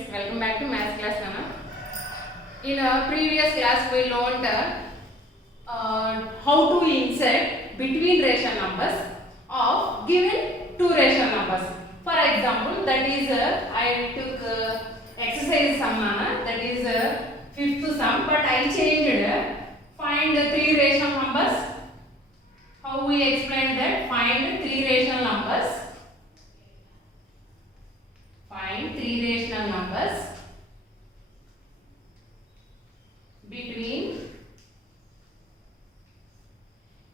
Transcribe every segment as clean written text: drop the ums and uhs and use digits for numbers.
friends, welcome back to math class. Nana. In a previous class we learned how to insert between rational numbers of given two rational numbers. For example, that is I took exercise sum, that is fifth sum, but I changed find three rational numbers. How we explained that? Find three rational numbers. Find three rational numbers between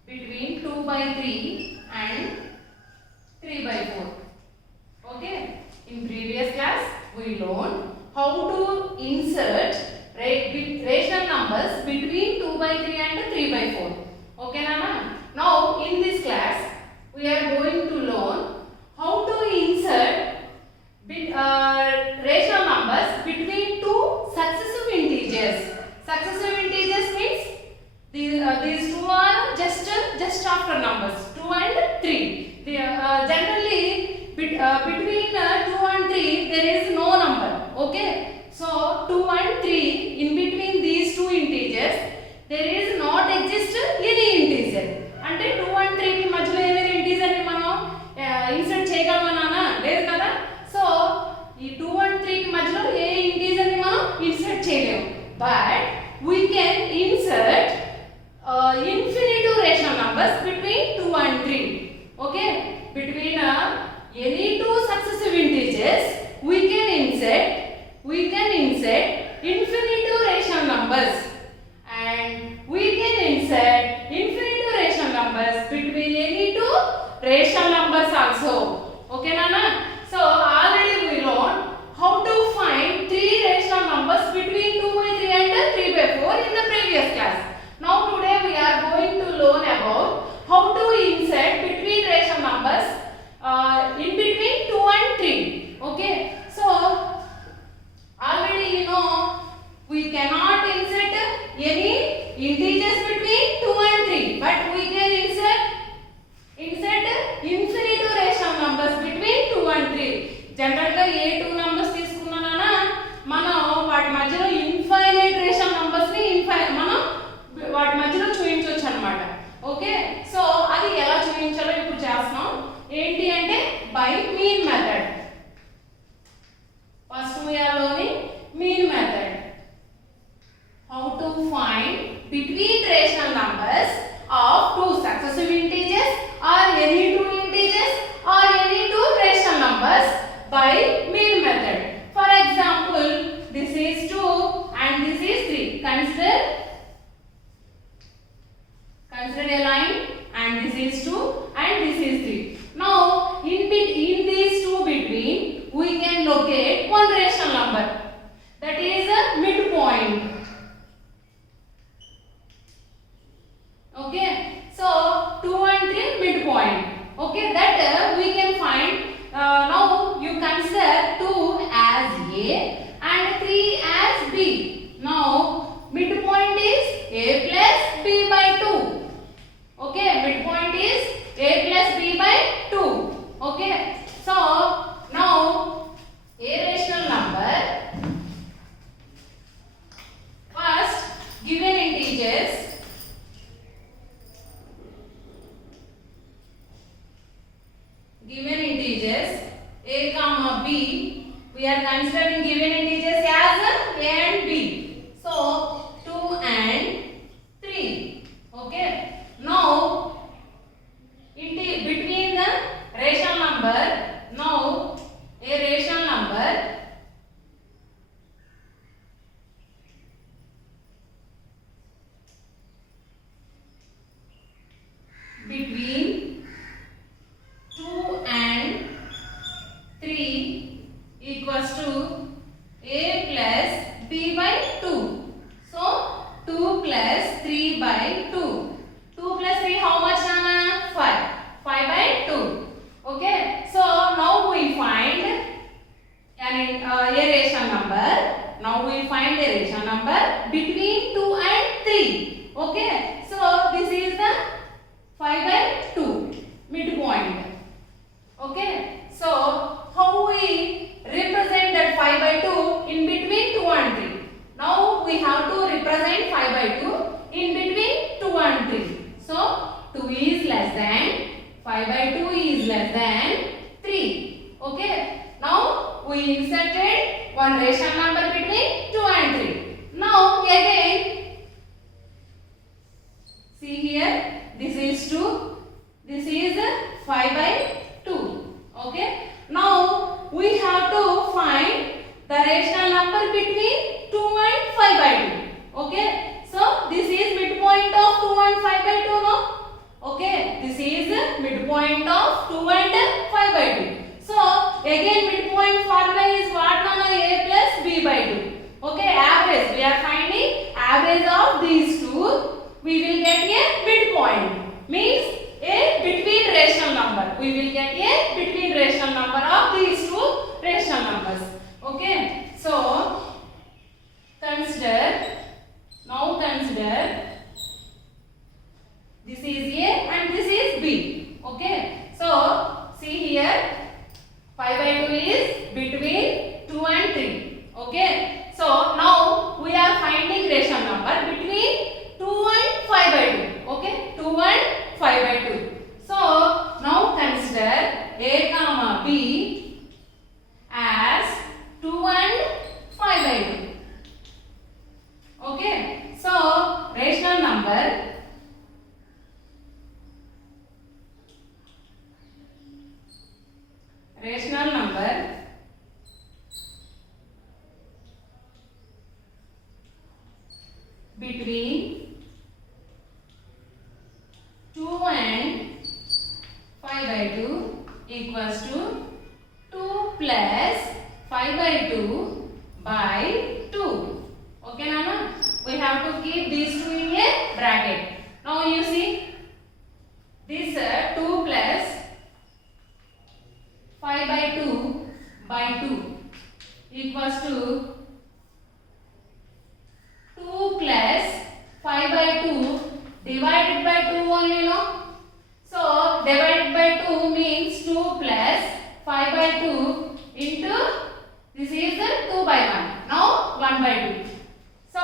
2 by 3 and 3 by 4. Okay. In previous class we learned how to insert rational numbers between 2 by 3 and 3 by 4. Okay, Nana? Now in this class we are going to learn how to insert rational numbers between two successive integers. Successive integers means these two are just after numbers 2 and 3. Generally between 2 and 3 there is no number. Okay, so 2 and 3, in between these two integers there is not exist any integer. అంటే 2 and 3 కి మధ్యలో ఏమైనా integer ని మనం insert చేయగలమా నాన్న? లేదు కదా. సో ఈ 2 and 3 కి మధ్యలో ఏ ఇంటీజర్ ని మనం ఇన్సర్ట్ చేయలేము. But we can insert infinitive rational numbers between 2 and 3. Okay, between any two successive integers we can insert infinitive rational numbers, and we can insert infinitive rational numbers between any two rational numbers also. Okay, Nana? So already we learned how to find three rational numbers between 2 by 3 and 3 by 4 in the previous class. Now today we are going to learn about how to insert between rational numbers in between 2 and 3. Okay, so already you know we cannot insert any integers between 2 and 3, but we can insert infinitive rational numbers between 2 and 3. General గా ఏ two numbers తీసుకున్నానా మనం వాటి మధ్యలో infinite rational numbers ని మనం వాటి మధ్యలో చూపించవచ్చు అన్నమాట. ఓకే, సో అది ఎలా చూపించాలో ఇప్పుడు చేస్తున్నాం. ఏంటి అంటే by mean method. First we are learning mean method. How to find between rational numbers of two successive integers or any two integers or any two rational numbers by mean method. For example, this is 2 and this is 3. Consider a line, and this is 2 and this is 3. Now in these two between we can locate one rational number, that is a midpoint. Okay, so 2 and 3 midpoint. Okay, that we can find. Now you consider 2 as A and 3 as B. Now midpoint is A plus B by 2. Okay, midpoint is A plus B by 2. Okay, so now a rational number, first given integers, a comma b, we are considering given integers as a and b. So 2 and 3. Okay, now between the rational number, now a rational number between 2 and 3 equals to a plus b by 2. So 2 plus 3 by 2. 2 plus 3 how much, Nana? 5. 5 by 2. Okay, so now we find a rational number. Now we find a rational number between 2 and 3. Okay, so this is the 5 by 2 midpoint. Okay, so how we represent that 5 by 2? we inserted one rational number between 2 and 3. Now again, see here, this is 2, this is 5 by 2. Okay. Now we have to find the rational number between 2 and 5 by 2. Okay. So this is midpoint of 2 and 5 by 2 no? Okay. This is midpoint of 2 and 5 by 2. So again midpoint formula is what Nana? A plus B by 2. Okay. Average. We are finding average of these two. We will get a midpoint. Means a between rational number. We will get a between rational number of these two rational numbers. Okay. So consider. Now consider. This is A and this is B. Okay. So see here. 5 by 2 is between 2 and 3. Okay. So now we are finding rational number between 2 and 5 by 2. Okay. 2 and 5 by 2. So now consider A comma B as 2 and 5 by 2. Okay. So rational number between 2 and 5 by 2 equals to 2 plus 5 by 2 by 2. Okay, Nana? We have to keep these two in a bracket. Now you see this 2 plus 5 by 2 by 2 equals to 2 plus 5 by 2 divided by 2 only, no? So divided by 2 means 2 plus 5 by 2 into this is 2 by 1. Now 1 by 2. So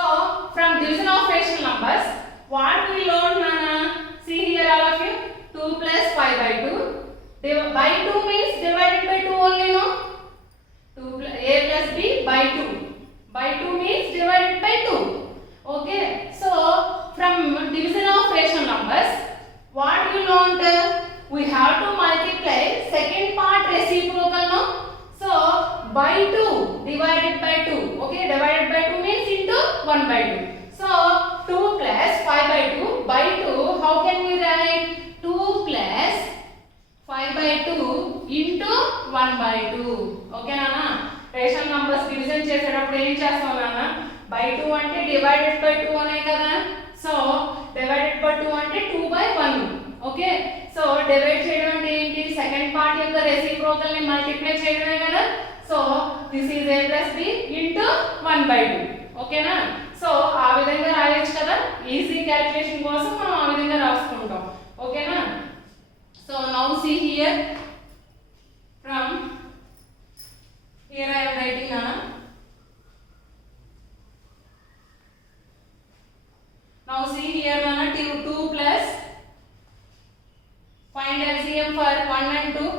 from division of rational numbers, what we learn, Nana? See here all of you. 2 plus 5 by 2. By 2 means divided by 2 only, no? 2 plus A plus B by 2. By 2 means divided by 2. Okay. So from division of rational numbers, what you learned? We have to multiply second part reciprocal, no? So by 2 divided by 2. Okay. Divided by 2 means into 1 by 2. So 2 plus 5 by 2 by 2. How can we write? 2 plus 5 by 2 into 1 by 2. Okay, Nana? Rational numbers division చేసేటప్పుడు ఏం చేస్తాం నాన్న? By 2 అంటే divided by 2 అనే కదా? So divided by 2 అంటే 2 by 1. Okay? So divide చేయడం అంటే ఏంటి? సెకండ్ పార్ట్ యొక్క రెసిప్రోకల్ ని మల్టిప్లై చేయడమే కదా? So this is A plus B into 1 by 2. ఓకేనా? సో ఆ విధంగా రాయొచ్చు కదా? ఈజీ క్యాలిక్యులేషన్ కోసం మనం ఆ విధంగా రాసుకుంటాం. ఓకేనా? So now see here, from here I am writing Nana. Now see here Nana, 2 plus, find LCM for 1 and 2.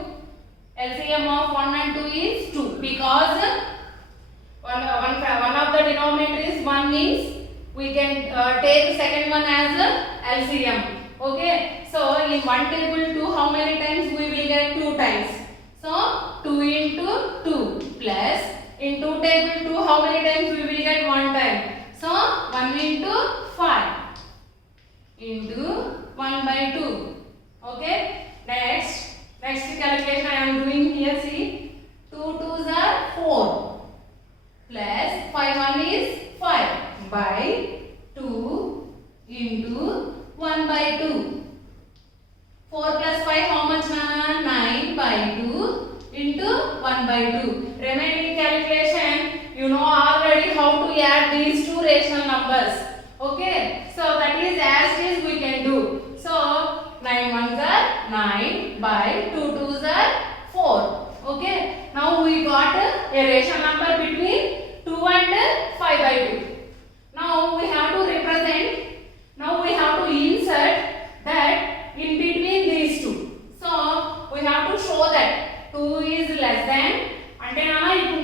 LCM of 1 and 2 is 2 because one of the denominator is 1 means we can take second one as LCM. Okay. So in one table 2 how many times we will get? 2 times. So 2 into 2 plus in 2 table 2 how many times we will get? 1 time. So 1 into 5 into 1 by 2. Okay. Next calculation I am doing here. See, 2 2s are 4 plus 5 1 is 5 by 2 into 1 by 2. 4 plus 5 how much, Nana? 9 by 2 into 1 by 2. Remaining calculation, you know already how to add these two rational numbers. Okay. So that is as is we can do. So 9 ones are 9 by 2 2s are 4. Okay. Now we got a rational number between 2 and 5 by 2. Now we have to represent. Now we have to insert that in between these two. So we have to show that 2 is less than, అంటే నాన్న ఇప్పుడు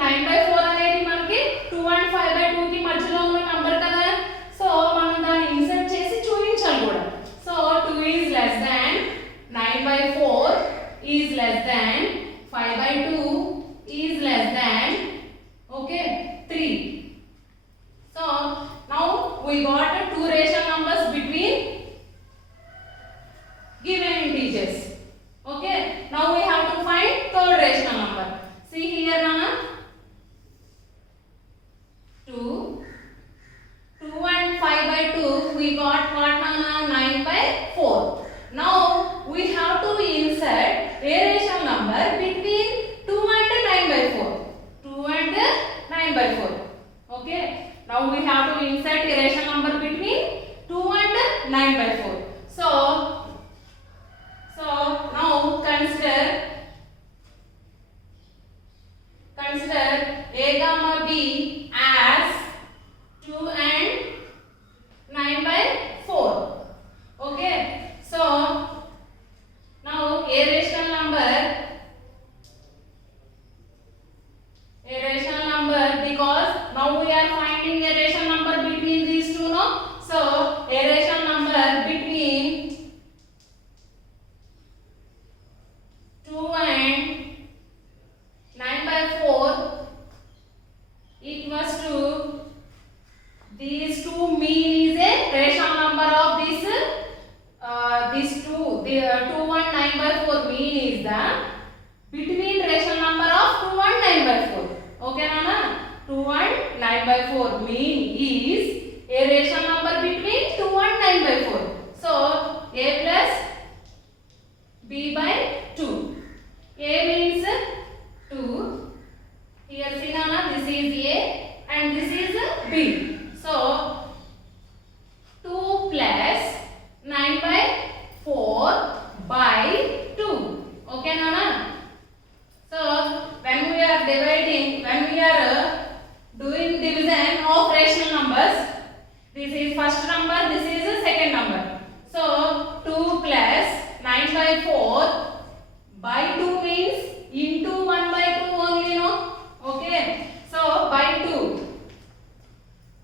9 by 4. Okay. Now we have to insert irrational number between 2 and 9 by 4. So now consider A comma B as 2 and 9 by 4. Okay. So now a rational number because now we are finding a rational number between these two, no? So a rational number between 2 and 9 by 4 equals to these two mean is a rational number of these two. The 2 and 9 by 4 mean is the between rational number of 2 and 9 by 4. Okay, Nana? 2 and 9 by 4 mean is a rational number between 2 and 9 by 4. So A plus B by 2. A means 2. Here see Nana, this is A and this is B. So 2 plus 9 by 4 by 2. Okay, Nana? So when we are doing division of rational numbers, this is first number, this is the second number. So 2 plus 9 by 4 by 2 means into 1 by 2 only, no? Okay. So by 2.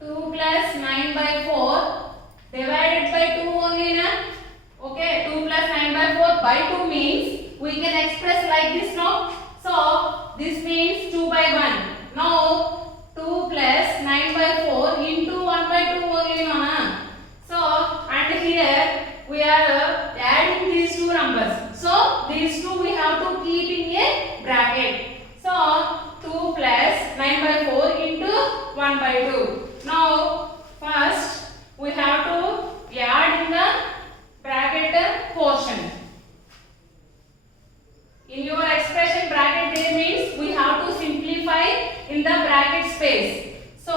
2 plus 9 by 4 divided by 2 only, na? Okay. 2 plus 9 by 4 by 2 means we can express like this, no? So this means 2 by 1. Now 2 plus 9 by 4 into 1 by 2 only, no? So and here we are adding these two numbers. So these two we have to keep in a bracket. So 2 plus 9 by 4 into 1 by 2. Now first we have to add in the bracket portion. In your expression bracket there means we have to simplify in the bracket space. So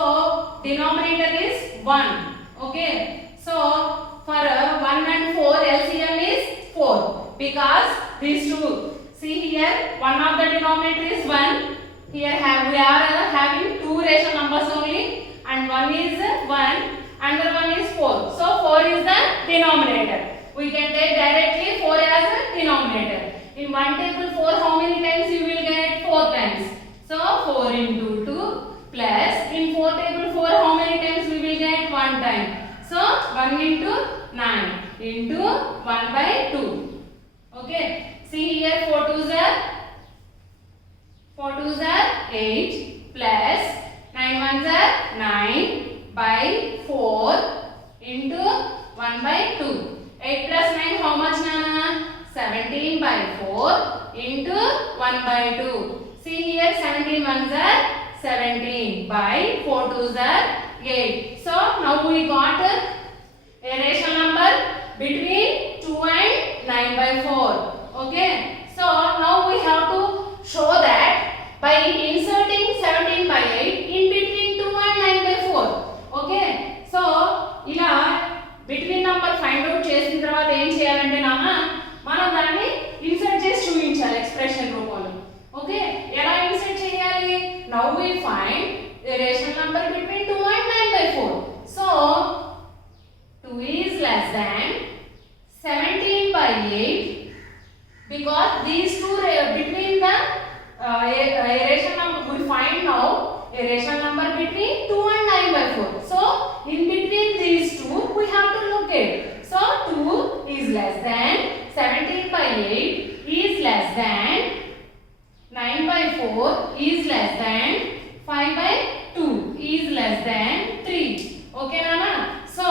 denominator is 1. Okay. So for 1 and 4 LCM is 4 because these two. See here, one of the denominator is 1. Here we are having two rational numbers only, and one is 1, another one is 4. So 4 is the denominator. We can take directly 4 as a denominator. In one table 4, how many times you will get? 4 times. So 4 into 2 plus in 4 table 4, how many times we will get? 1 time. So 1 into 9 into 1 by 2. Okay. See here 4 twos are 8 plus 9 ones are 9 by 4 into 1 by 2. 8 plus 9 how much, Nana? 17 by 4 into 1 by 2. See here 17 ones are 17 by 4 twos are 8. So now we got a rational number between 2 and 9 by 4. Okay. So now we have to show that by inserting 17 by 8 in between 2 and 9 by 4. Okay. So ila between number find out చేసిన తర్వాత ఏం చేయాలంటే నాన్న మనం దాన్ని insert చేసి చూపించాలి expression రూపంలో. ఓకే. ఎలా ఇన్సర్ట్ చేయాలి? Now we find a rational number between 2 and 9 by 4. So 2 is less than 17 by 8 because these two between the a rational number we find now a rational number between 2 and 9 by 4. So in between these two we have to locate. So 2 is less than 17 by 8 is less than 9 by 4 is less than 5 by 2 is less than 3. Okay, Nana? So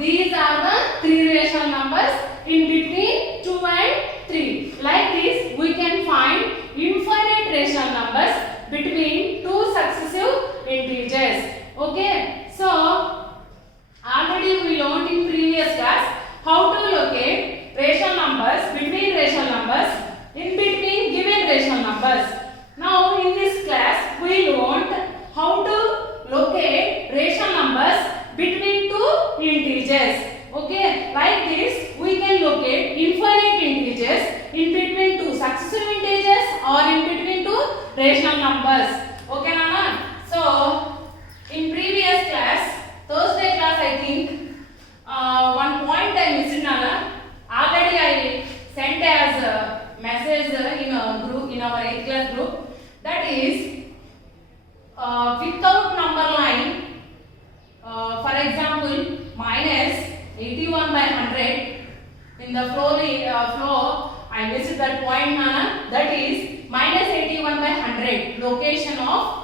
these are the three rational numbers in between 2 and 3. Like this we can find infinite rational numbers between two successive integers. Okay. So already we learned in previous class how to locate rational numbers between rational numbers in between given rational numbers. Now in this class we locate rational numbers between two integers. Okay, like this we can locate infinite integers in between two successive integers or in between two rational numbers. Okay, Nana? So in previous class, Thursday class, I think one point I missed, Nana. Already I sent as a message in a group, in our 8th class group. That is without number line. For example, minus 81 by 100 in the flow. I missed that point, Nana. That is minus 81 by 100. Location of.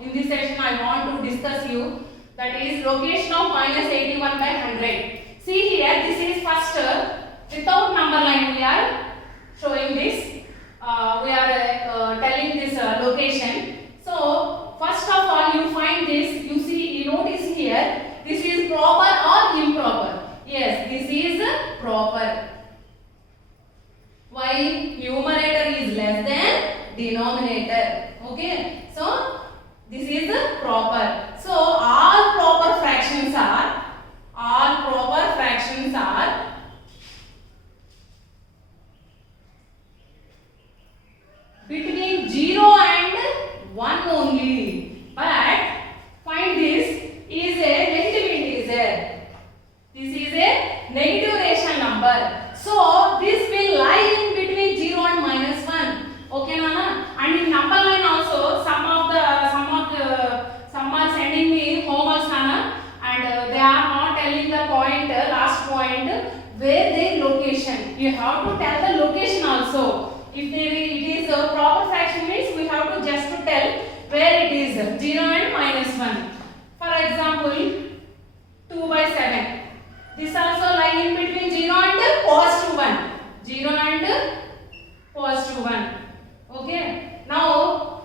In this session, I want to discuss you. That is location of minus 81 by 100. See here, this is first without number line. We are showing this. We are telling this location. So first of all, you find this. You see, you notice here. This is proper or improper? Yes, this is proper. Why? Numerator is less than denominator. Okay. So this is proper. So all proper fractions are between 0 and 1 only. But find this is a negative integer. This is a negative rational number. So this will lie in between 0 and minus 1. Okay, Nana? And in number line also, some are sending me homeworks, Nana, and they are not telling the point, last point, where their location. You have to tell the location also. If it is a proper fraction means we have to just to tell where it is 0 and minus 1. For example, 2 by 7. This also lie in between 0 and positive 1. 0 and positive 1. Okay. Now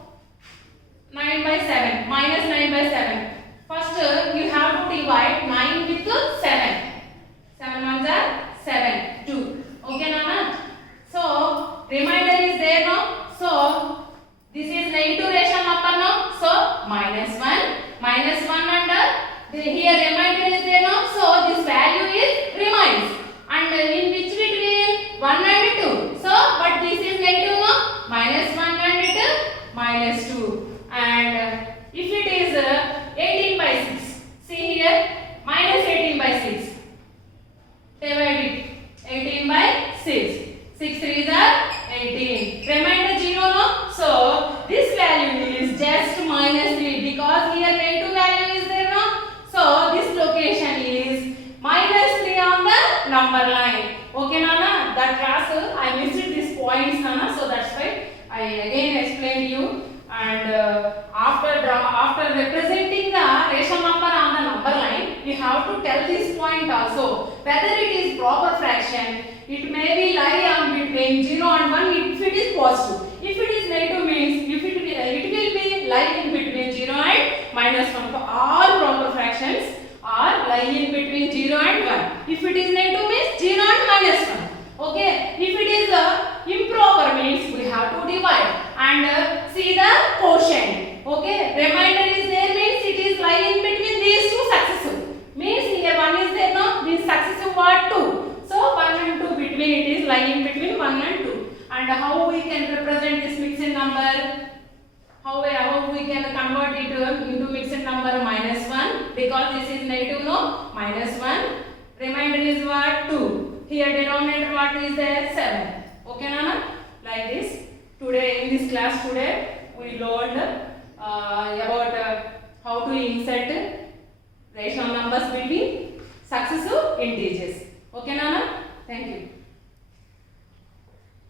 9 by 7. Minus 9 by 7. First you have to divide 9 with 7. 7 ones are 7. 2. Okay, Nana? So remainder is there now. So this is negative rational number now. So minus 1. Minus 1 and here remainder is there now. So this value is remains. And in which between 1 and 2. So but this is negative now. Minus 1 and minus 2. And if it is 18 by 6. See here. Minus 18 by 6. Divide it. 18 by 6. 6 3s are 18. Remainder 0 no? So this value is just minus 3 because here negative value is there no? So this location is minus 3 on the number line. Okay, Nana? That class I missed these points, Nana. So that's why I again explained you. And after representing the rational number on the number line, you have to tell this point also whether it is proper fraction. It may be lie on between 0 and 1 if it is positive. If it is negative means it will be lie in between 0 and minus 1. So all proper fractions are lie in between 0 and 1. If it is negative means 0 and minus 1. Okay. If it is improper means we have to divide and see the quotient. Okay. Remainder is there means it is lie in between these two successive. Means here 1 is there no? This successive what 2. So 1 and 2 between it is lying between 1 and 2. And how we can represent this mixed number? How we can convert it into mixed number minus 1 because this is negative no? Minus 1. Remainder is what? 2. Here denominator what is there? 7. Okay, Nana? Like this. Today in this class today we learned about how to insert rational numbers between successive integers.